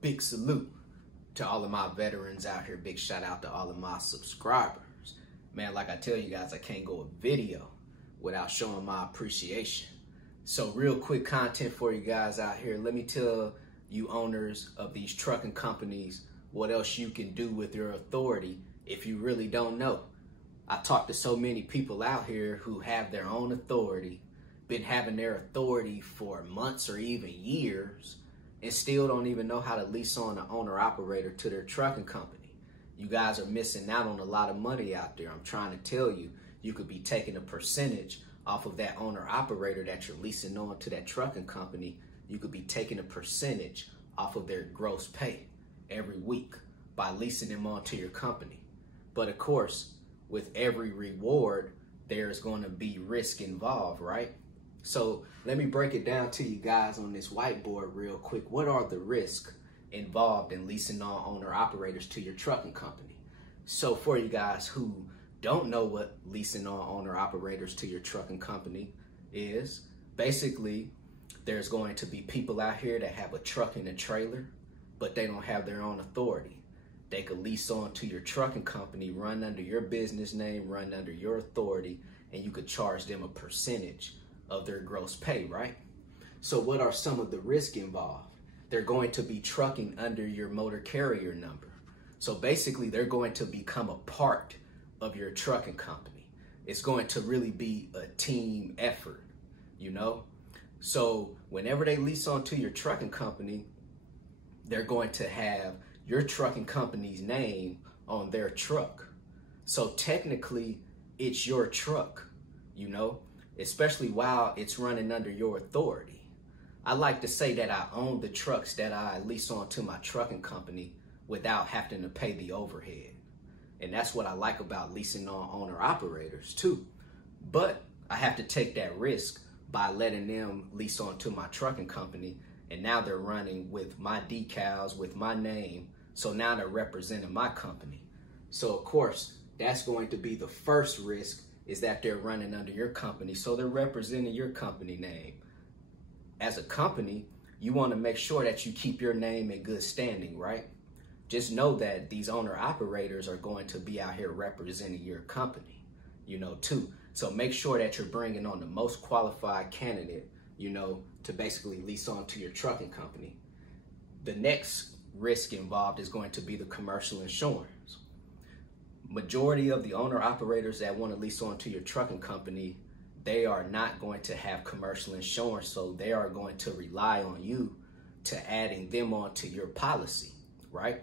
Big salute to all of my veterans out here. Big shout out to all of my subscribers. Man, like I tell you guys, I can't go a video without showing my appreciation. So real quick content for you guys out here. Let me tell you owners of these trucking companies what else you can do with your authority if you really don't know. I talked to so many people out here who have their own authority, been having their authority for months or even years, and still don't even know how to lease on an owner-operator to their trucking company. You guys are missing out on a lot of money out there. I'm trying to tell you, you could be taking a percentage off of that owner-operator that you're leasing on to that trucking company. You could be taking a percentage off of their gross pay every week by leasing them on to your company. But of course, with every reward, there's going to be risk involved, right? So let me break it down to you guys on this whiteboard real quick. What are the risks involved in leasing on owner-operators to your trucking company? So for you guys who don't know what leasing on owner-operators to your trucking company is, basically there's going to be people out here that have a truck and a trailer, but they don't have their own authority. They could lease on to your trucking company, run under your business name, run under your authority, and you could charge them a percentage of their gross pay, right? So what are some of the risks involved? They're going to be trucking under your motor carrier number. So basically they're going to become a part of your trucking company. It's going to really be a team effort, you know? So whenever they lease onto your trucking company, they're going to have your trucking company's name on their truck. So technically it's your truck, you know? Especially while it's running under your authority. I like to say that I own the trucks that I lease on to my trucking company without having to pay the overhead. And that's what I like about leasing on owner-operators too. But I have to take that risk by letting them lease on to my trucking company, and now they're running with my decals, with my name, so now they're representing my company. So of course, that's going to be the first risk, is that they're running under your company, so they're representing your company name. As a company, you want to make sure that you keep your name in good standing, right? Just know that these owner-operators are going to be out here representing your company, you know, too. So make sure that you're bringing on the most qualified candidate, you know, to basically lease on to your trucking company. The next risk involved is going to be the commercial insurance. Majority of the owner-operators that want to lease on to your trucking company, they are not going to have commercial insurance, so they are going to rely on you to adding them onto your policy, right?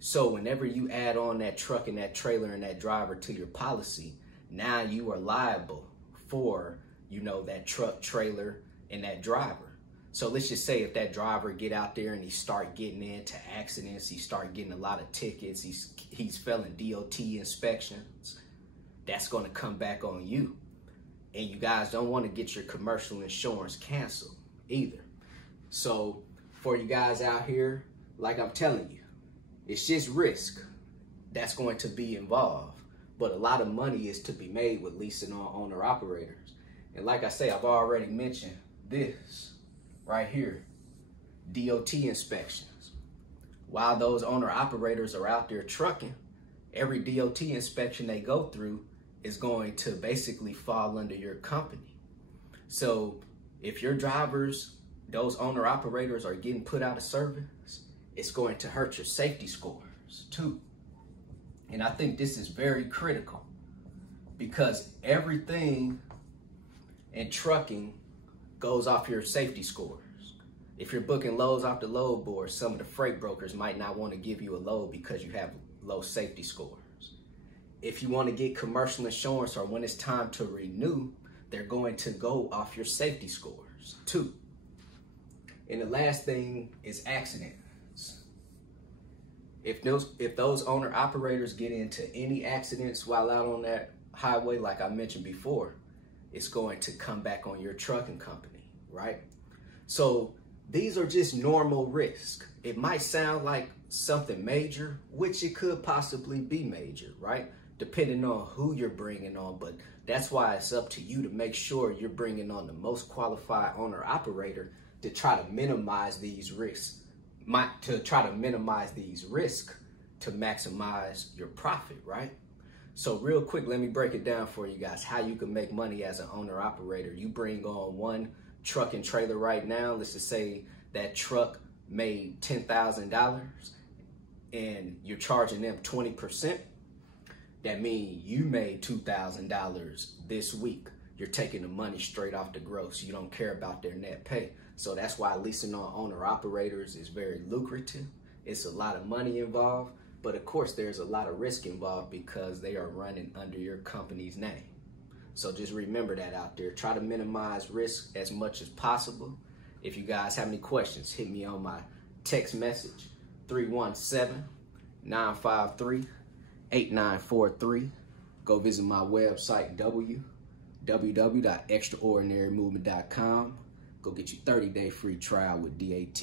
So whenever you add on that truck and that trailer and that driver to your policy, now you are liable for, you know, that truck, trailer, and that driver. So let's just say if that driver get out there and he start getting into accidents, he start getting a lot of tickets, he's failing DOT inspections, that's going to come back on you. And you guys don't want to get your commercial insurance canceled either. So for you guys out here, like I'm telling you, it's just risk that's going to be involved. But a lot of money is to be made with leasing on owner-operators. And like I say, I've already mentioned this right here, DOT inspections. While those owner-operators are out there trucking, every DOT inspection they go through is going to basically fall under your company. So if your drivers, those owner-operators, are getting put out of service, it's going to hurt your safety scores too. And I think this is very critical, because everything in trucking goes off your safety scores. If you're booking loads off the load board, some of the freight brokers might not want to give you a load because you have low safety scores. If you want to get commercial insurance, or when it's time to renew, they're going to go off your safety scores too. And the last thing is accidents. If those owner-operators get into any accidents while out on that highway, like I mentioned before, it's going to come back on your trucking company, right? So these are just normal risks. It might sound like something major, which it could possibly be major, right? Depending on who you're bringing on, but that's why it's up to you to make sure you're bringing on the most qualified owner-operator to try to minimize these risks to try to minimize these risks to maximize your profit, right? So real quick, let me break it down for you guys, how you can make money as an owner-operator. You bring on one truck and trailer right now. Let's just say that truck made $10,000 and you're charging them 20%. That means you made $2,000 this week. You're taking the money straight off the gross. You don't care about their net pay. So that's why leasing on owner-operators is very lucrative. It's a lot of money involved. But of course, there's a lot of risk involved because they are running under your company's name. So just remember that out there. Try to minimize risk as much as possible. If you guys have any questions, hit me on my text message, 317-953-8943. Go visit my website, www.extraordinarymovement.com. Go get your 30-day free trial with DAT.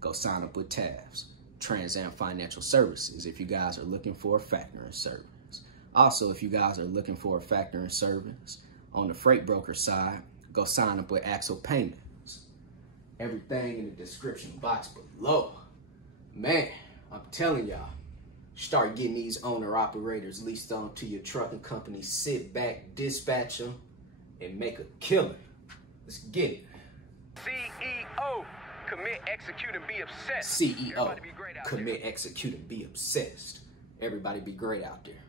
Go sign up with TAFS. Trans-Am Financial Services if you guys are looking for a factoring service. Also, if you guys are looking for a factoring service on the freight broker side, go sign up with Axle Payments. Everything in the description box below. Man, I'm telling y'all, start getting these owner-operators leased on to your trucking company. Sit back, dispatch them, and make a killing. Let's get it. CEO. Commit, execute, and be obsessed. CEO, commit, execute, and be obsessed. Everybody be great out there.